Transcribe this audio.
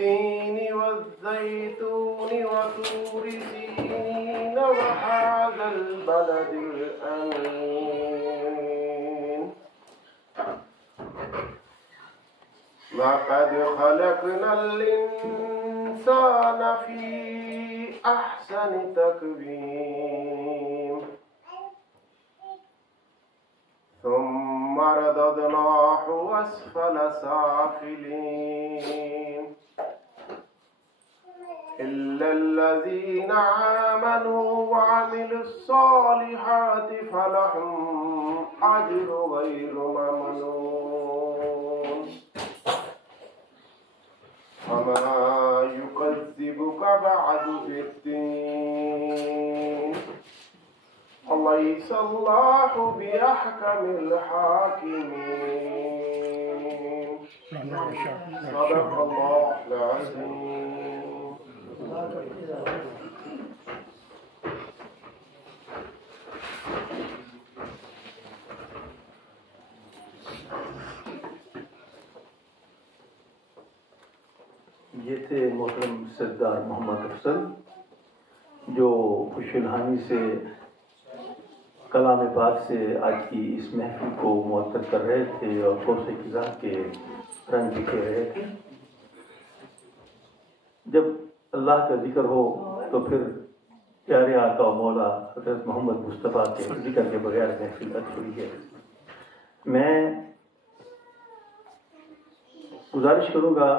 والتين والزيتون وطور سينين وهذا البلد الأمين لقد خلقنا الإنسان في أحسن تقويم ثم رددناه أسفل سافلين إلا الذين آمنوا وعملوا الصالحات فلهم أجر غير ممنون وما يكذبك بعد بالدين أليس الله بأحكم الحاكمين صدق الله العظيم. ये थे मोहतरम सरदार मोहम्मद अफसल जो खुशहाली से कलाम पाक से आज की इस महफिल को मुअत्तर कर रहे थे और कोसे क़िज़ा के रंग दिखे रहे थे। जब अल्लाह का जिक्र हो तो फिर प्यारे आका और मौला हज़रत मोहम्मद मुस्तफ़ा के जिक्र के बगैर महफिल अधूरी है। मैं गुजारिश करूँगा